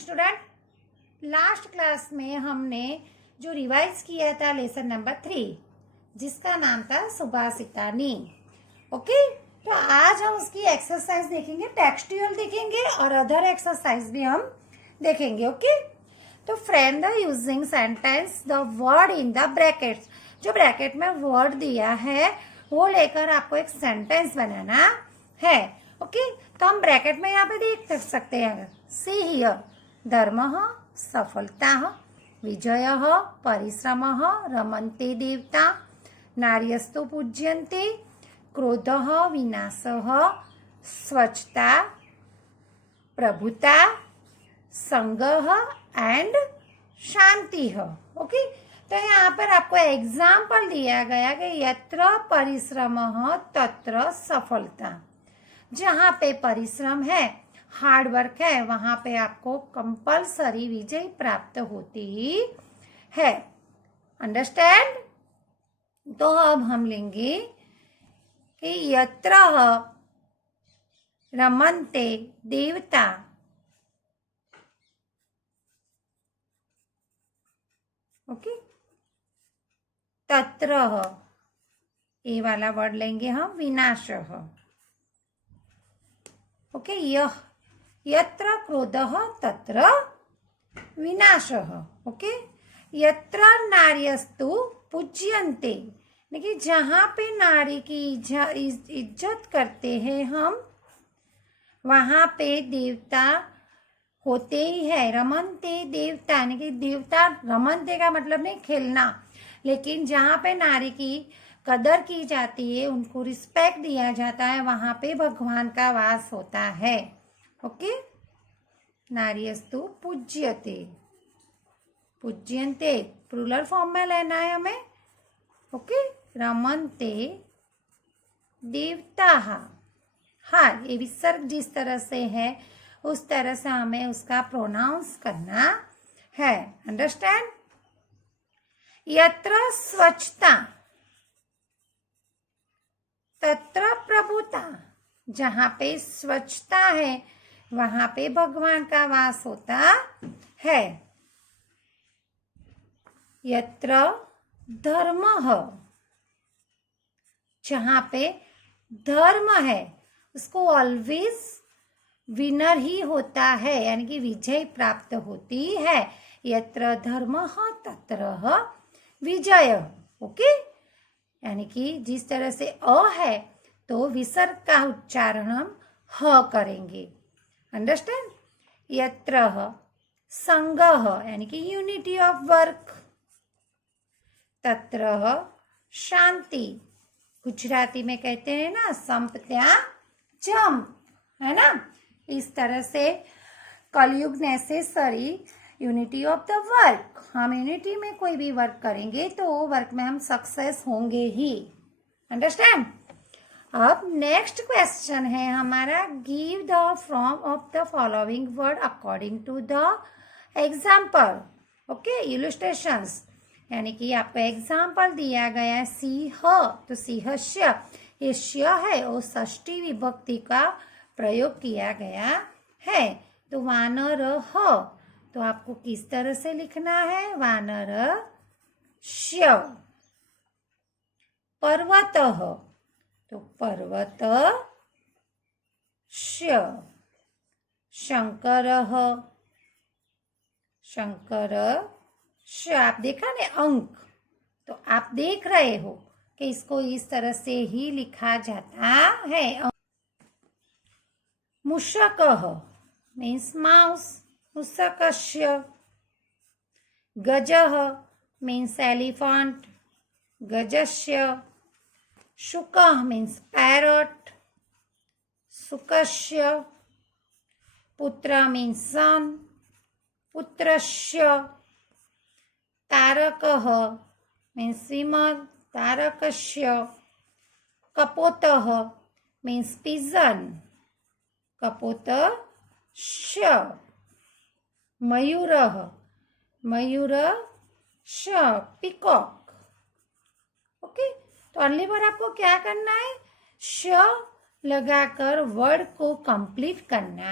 Student. Last class में हमने जो रिवाइज किया था लेसन नंबर 3 जिसका नाम था सुभाषितानी। ओके, तो आज हम उसकी एक्सरसाइज देखेंगे, टेक्सचुअल देखेंगे और अदर एक्सरसाइज भी हम देखेंगे। ओके, तो frame the using sentence the word in the brackets. जो ब्रैकेट में वर्ड दिया है वो लेकर आपको एक सेंटेंस बनाना है। ओके, तो हम ब्रैकेट में यहाँ पे देख सकते हैं, सी हियर, धर्म सफलता, विजय परिश्रम, रमन्ते देवता, नार्यस्तु पूज्यन्ते, क्रोध विनाश, स्वच्छता प्रभुता, संग एंड शांति। ओके, तो यहाँ पर आपको एग्जाम्पल दिया गया कि यत्र परिश्रम तत्र सफलता। जहाँ पे परिश्रम है, हार्ड वर्क है, वहां पे आपको कंपल्सरी विजय प्राप्त होती ही है। अंडरस्टैंड? तो अब हम लेंगे कि यत्र रमन्ते देवता, ओके, तत्र ये वाला वर्ड लेंगे हम, विनाश। ओके, यत्र क्रोधः तत्र विनाशः। ओके, यत्र नार्यस्तु पूज्यन्ते, देखिए जहाँ पे नारी की इज्जत करते हैं हम, वहाँ पे देवता होते ही है। रमन्ते देवता यानी कि देवता, रमन्ते का मतलब नहीं खेलना, लेकिन जहाँ पे नारी की कदर की जाती है, उनको रिस्पेक्ट दिया जाता है, वहां पे भगवान का वास होता है। ओके, नार्यस्तु पूज्यते, पूज्यन्ते प्लूरल फॉर्म में लेना है हमें। ओके, रमन्ते देवता। हाँ, ये विसर्ग जिस तरह से है उस तरह से हमें उसका प्रोनाउंस करना है। अंडरस्टैंड? यत्र स्वच्छता तत्र प्रभुता, जहाँ पे स्वच्छता है वहां पे भगवान का वास होता है। यत्र धर्म, जहाँ पे धर्म है उसको ऑलवेज विनर ही होता है, यानी कि विजय प्राप्त होती है। यत्र धर्म तत्र विजय। ओके, यानी कि जिस तरह से अ है तो विसर्ग का उच्चारण हम ह करेंगे। अंडरस्टैंड? यत्र संग यानी कि यूनिटी ऑफ वर्क, तत्र शांति, गुजराती में कहते हैं ना संपत्या जम, है ना। इस तरह से कलयुग necessary unity of the work. हम यूनिटी में कोई भी वर्क करेंगे तो वर्क में हम सक्सेस होंगे ही। अंडरस्टैंड? अब नेक्स्ट क्वेश्चन है हमारा, give the form of the following word according to the example. Okay, illustrations, यानी कि आपको एग्जाम्पल दिया गया है सिंह, तो सिंहस्य, ये श है और षष्ठी विभक्ति का प्रयोग किया गया है। तो वानर ह, तो आपको किस तरह से लिखना है? वानर श्य। पर्वत, तो पर्वत श्य। शंकर, शंकर श्य। आप देखा ने अंक, तो आप देख रहे हो कि इसको इस तरह से ही लिखा जाता है। मूषक मीन्स माउस, मूषकस्य। गज मीन्स एलिफेंट, गजस्य। शुक मीन्स पैरट, शुकस्य। पुत्र मीन्स सन, पुत्रस्य। तारक मीन्स स्विमर, तारकस्य। कपोत मीन्स पिजन, कपोतस्य। मयूर, मयूरस्य, पिकॉक। ओके, तो अगली बार आपको क्या करना है? श लगाकर वर्ड को कंप्लीट करना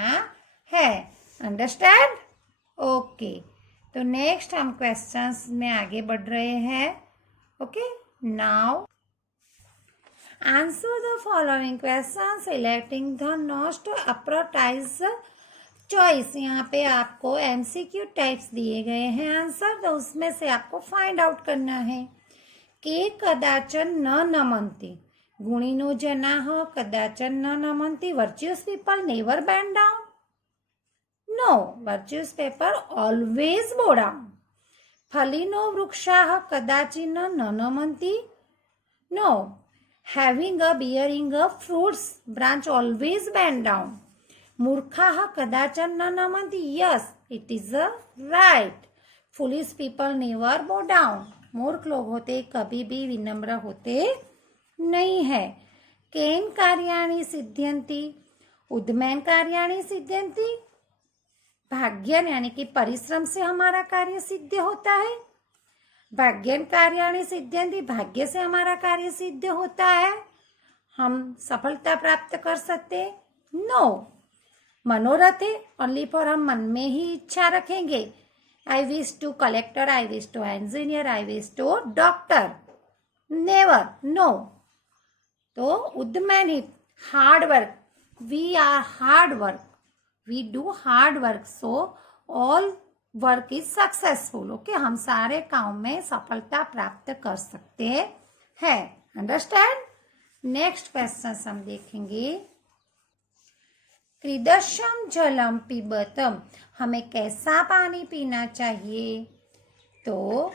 है। अंडरस्टैंड? ओके, तो नेक्स्ट हम क्वेश्चंस में आगे बढ़ रहे हैं. Okay, now answer the following question selecting the most appropriate choice. यहाँ पे आपको एमसीक्यू टाइप्स दिए गए हैं आंसर, तो उसमें से आपको फाइंड आउट करना है. के कदाचन न नमन्ति, गुणिनो जनाः कदाचन न नमन्ति. Virtuous people never bend down. No, virtuous people always bow down. फलिनो वृक्षाः कदाचिन न नमन्ति. No, having a bearing a fruits branch always bend down. मूर्खाः कदाचन न नमन्ति. Yes, it is a right. Foolish people never bow down. मूर्ख लोग होते कभी भी विनम्र होते नहीं है. केन कार्याणि सिद्ध्यन्ति, उद्यमेन कार्याणि सिद्ध्यन्ति. भाग्यन यानी कि परिश्रम से हमारा कार्य सिद्ध होता है. भाग्यन कार्याणि सिद्ध्यन्ति, भाग्य से हमारा कार्य सिद्ध होता है, हम सफलता प्राप्त कर सकते. नो, मनोरथे ओनली फॉर हम मन में ही इच्छा रखेंगे. I wish to collector, I wish to engineer, I wish to doctor. Never, no. तो उद्यमन ही hard work. We are hard work, we do hard work, so all work is successful. Okay, हम सारे काम में सफलता प्राप्त कर सकते हैं. अंडरस्टैंड. नेक्स्ट क्वेश्चन हम देखेंगे. कीदृशं जलम पिबतम, हमें कैसा पानी पीना चाहिए. तो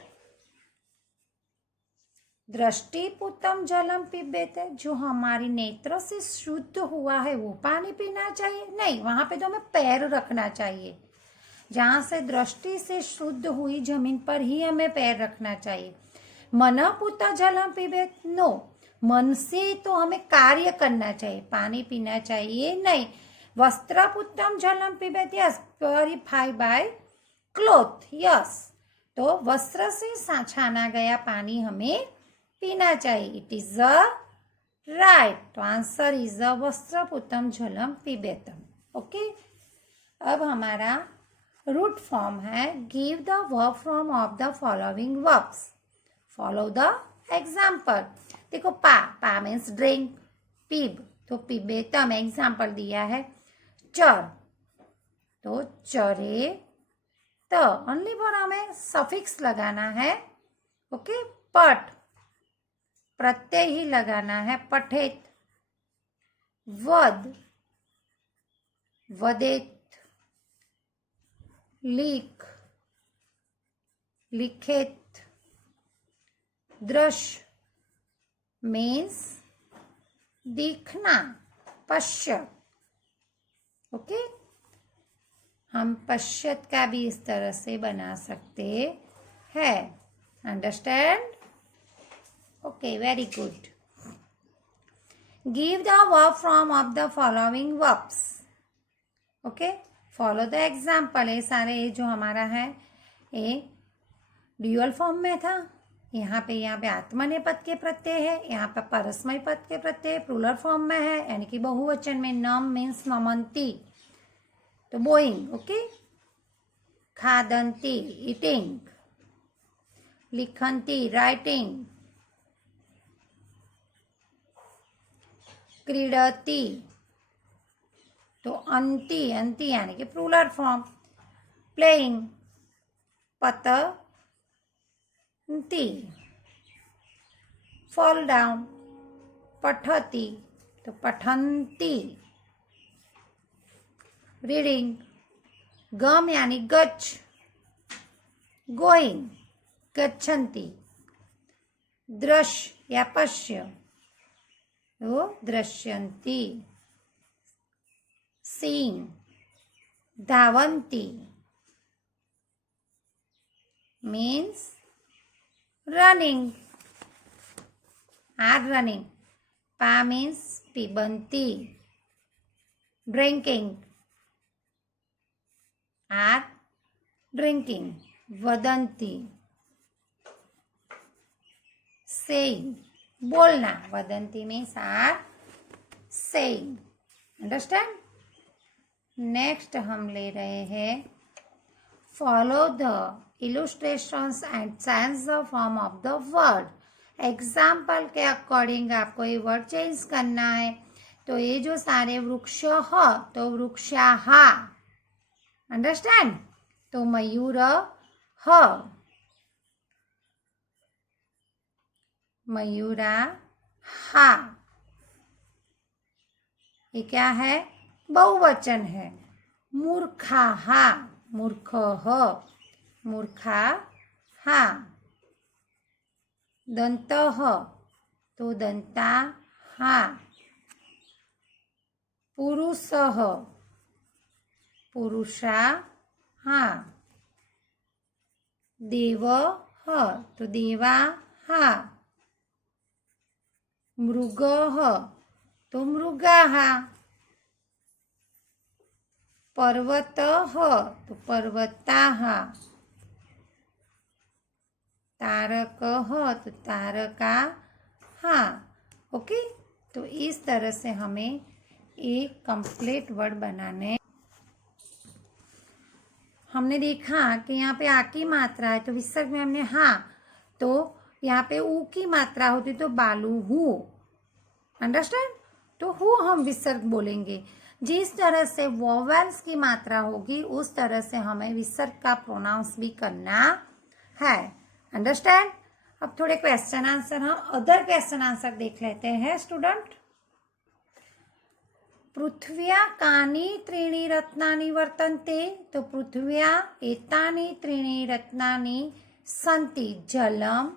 दृष्टिपूतम जलम पिबेत, जो हमारी नेत्र से शुद्ध हुआ है वो पानी पीना चाहिए. नहीं, वहां पे तो हमें पैर रखना चाहिए. जहाँ से दृष्टि से शुद्ध हुई जमीन पर ही हमें पैर रखना चाहिए. मनपूत जलम पिबेत. नो, मन से तो हमें कार्य करना चाहिए, पानी पीना चाहिए नहीं. वस्त्रपूतम जलम पिबेत. Yes, purify by cloth. Yes, तो वस्त्र से छाना गया पानी हमें पीना चाहिए. It is a right. तो आंसर इज अ वस्त्रपूतम जलम पिबेतम. ओके, अब हमारा रूट फॉर्म है. Give the verb form of the following verbs. Follow the example. देखो, पा मीन्स ड्रिंक. पीब, तो पिबेतम एग्जाम्पल दिया है. चर, तो चरे. त ओनली फॉर हमें सफिक्स लगाना है. ओके, पट प्रत्यय ही लगाना है. पठेत, वद, वदेत. लिख, लिखेत. दृश्य मीन्स दिखना. पश्य. ओके, हम पश्यत का भी इस तरह से बना सकते हैं. Understand. Okay, very good. Give the verb form of the following verbs. Okay, follow the example. ये सारे जो हमारा है ये ड्यूअल फॉर्म में था. यहाँ पे आत्मनेपद के प्रत्यय है, यहाँ पे परस्मय पद के प्रत्यय प्लूरल फॉर्म में है, यानी कि बहुवचन में. नम मीन्स नमन्ति, तो बोइंग. ओके, खादन्ति ईटिंग. लिखन्ति राइटिंग. क्रीडति, तो अंति, अंति यानी कि प्लूरल फॉर्म. प्लेइंग, पतन्ति. फॉल डाउन, पठति, तो पठन्ति. रीडिंग, गम यानी गच्छ. गोइंग, गच्छन्ति. दृश्य या पश्य, तो दृश्यन्ति. सीइंग, धावन्ति मीन्स रनिंग, आर रनिंग. पा मीन्स पिबन्ति. Drinking, are drinking. वदन्ति, सेइंग, बोलना. वदन्ति means are saying. Understand. Next हम ले रहे हैं follow the illustrations and change the form of the word. Example के अकॉर्डिंग आपको ये वर्ड चेंज करना है. तो ये जो सारे वृक्ष ह तो वृक्षाहा. अंडरस्टैंड. तो मयूर ह, मयूरा हा. ये क्या है? बहुवचन है. मूर्खा हा, मूर्ख ह, मूर्खा हा. दंत ह तो दंता हा. पुरुष ह, पुरुषा हा. देव ह तो देवा हा. मृग ह तो मृगा हा. पर्वत ह तो पर्वता हा. तारक ह तो तारका हा. ओके. तो इस तरह से हमें एक कंप्लीट वर्ड बनाने. हमने देखा कि यहाँ पे आ की मात्रा है तो विसर्ग में हमने हाँ, तो यहाँ पे ऊ की मात्रा होती तो बालू हु. अंडरस्टैंड. तो हु हम विसर्ग बोलेंगे. जिस तरह से वोवेल्स की मात्रा होगी उस तरह से हमें विसर्ग का प्रोनाउंस भी करना है. अंडरस्टैंड. अब थोड़े क्वेश्चन आंसर हम अदर क्वेश्चन आंसर देख लेते हैं स्टूडेंट. पृथ्व्या कानि त्रीणि रत्नानि वर्तन्ते. तो पृथ्व्या एतानि त्रीणि रत्नानि सन्ति. जलम,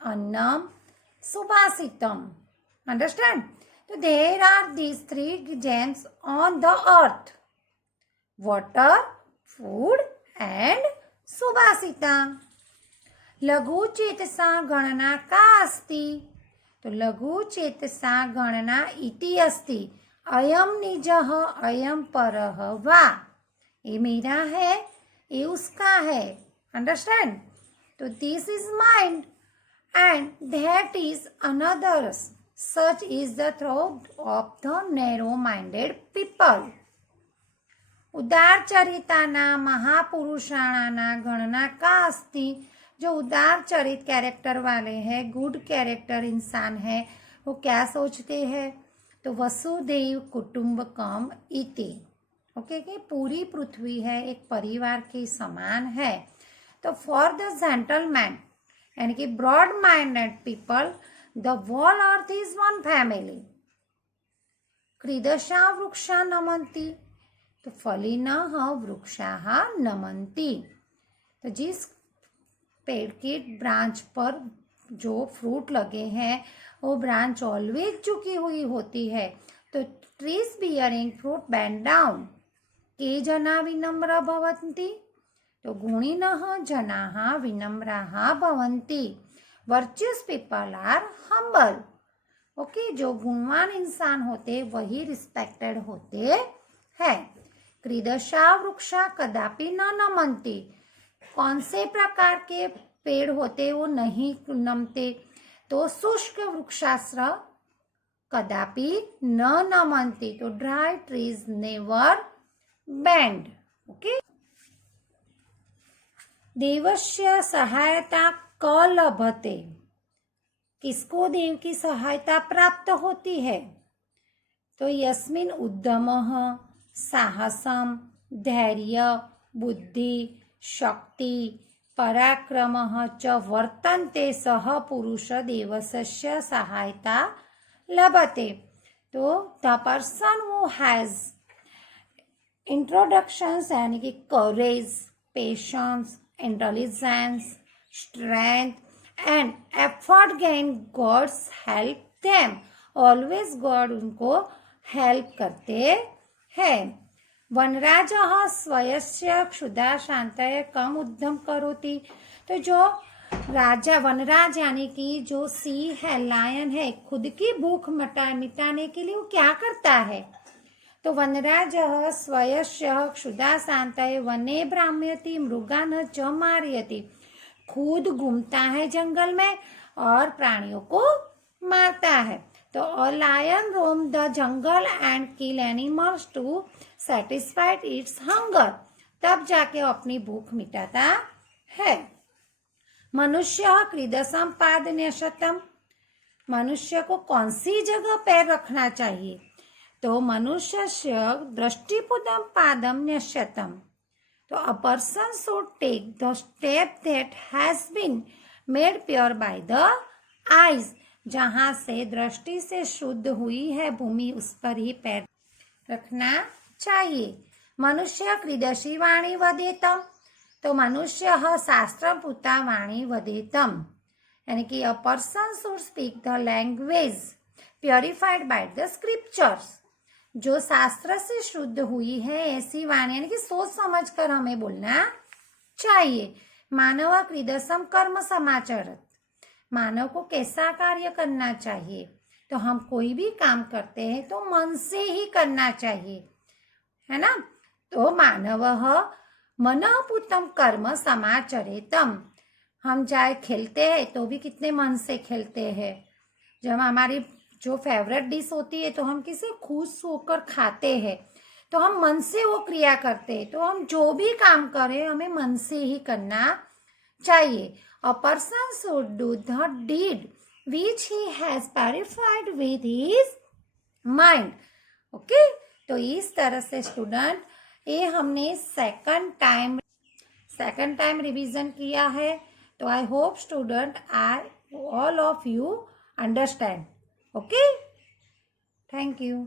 अन्नम, सुभाषितम. अंडरस्टैंड. तो there are these three gems on the earth. Water, food and सुभाषिता. लघु चेतसा गणना का अस्ति. तो लघु चेतसा गणना इति अस्ति. अयम निजः, अयम परः वा. ये मेरा है, ये उसका है. अंडरस्टैंड. तो this is mind and that is another's. Such is the thought of the narrow minded people. उदार चरिताना महापुरुषाणाना गणना का अस्ति. जो उदार चरित कैरेक्टर वाले हैं, गुड कैरेक्टर इंसान है, वो क्या सोचते हैं. तो वसुदेव कुटुंबकम इति. ओके. कि पूरी पृथ्वी है एक परिवार के समान है. तो फॉर द जेंटलमैन यानी कि broad minded people the whole earth is one family. क्रीदशा वृक्षा नमन्ति. तो फलिनः वृक्षाः नमन्ति. तो जिस पेड़ की ब्रांच पर जो फ्रूट लगे हैं वो ब्रांच ऑलवेज झुकी हुई होती है. तो trees bearing fruit bend down. के जना विनम्र भवन्ति. तो गुणिनः जनाः विनम्राः भवन्ति. Virtuous people are humble. Okay. जो गुणवान इंसान होते वही रिस्पेक्टेड होते हैं. क्रीदशा वृक्षा कदापि न नमन्ति. कौन से प्रकार के पेड़ होते वो नहीं नमते. तो शुष्क वृक्षाश्र कदापि न नमन्ति. तो dry trees never bend. Okay. देवस्य सहायता क लभते. किसको देव की सहायता प्राप्त होती है. तो यस्मिन उद्यमः, साहसम, धैर्य, बुद्धि, शक्ति, पराक्रमः च वर्तन्ते सह पुरुष देवस्य सहायता लभते. तो the person who has introductions यानी कि courage, patience, intelligence, strength and effort gain god's help them. Always God उनको हेल्प करते हैं. वनराजः स्वयस्य क्षुधा शांतये कम उद्यम करोति. तो जो राजा वनराज यानी कि जो सिंह है, लायन है, खुद की भूख मिटाने के लिए वो क्या करता है. तो वनराजः स्वयस्य क्षुधा शांतये वने भ्राम्यति मृगान् च मारयति. खुद घूमता है जंगल में और प्राणियों को मारता है. तो a lion roam the jungle and kill animals to satisfied its hunger. तब जाके वो अपनी भूख मिटाता है। मनुष्य क्रीडसम पाद न्यसतम, मनुष्य को कौन सी जगह पैर रखना चाहिए? तो मनुष्य दृष्टिपुदम पादम न्यसतम, तो a person should take the step that has been made pure by the eyes, जहाँ से दृष्टि से शुद्ध हुई है भूमि उस पर ही पैर रखना चाहिए। मनुष्य क्रीडसी वाणी वदेतम, तो मनुष्य शास्त्र पुता वाणी वदेतम, यानी कि अ person should speak the language purified by the scriptures, जो शास्त्र से शुद्ध हुई है ऐसी वाणी, यानी कि सोच समझ कर हमें बोलना चाहिए। मानव क्रीडसम कर्म समाचरत, मानव को कैसा कार्य करना चाहिए? तो हम कोई भी काम करते हैं तो मन से ही करना चाहिए, है ना। तो मानव मनपूतम कर्म समाचरेतम, हम चाहे खेलते हैं तो भी कितने मन से खेलते हैं। जब हमारी जो फेवरेट डिश होती है तो हम किसे खुश होकर खाते हैं, तो हम मन से वो क्रिया करते हैं। तो हम जो भी काम करें हमें मन से ही करना चाहिए। A person should do the deed which he has purified with his mind. Okay, तो इस तरह से स्टूडेंट ये हमने सेकंड टाइम रिवीजन किया है। तो I hope student all of you understand. Okay, thank you.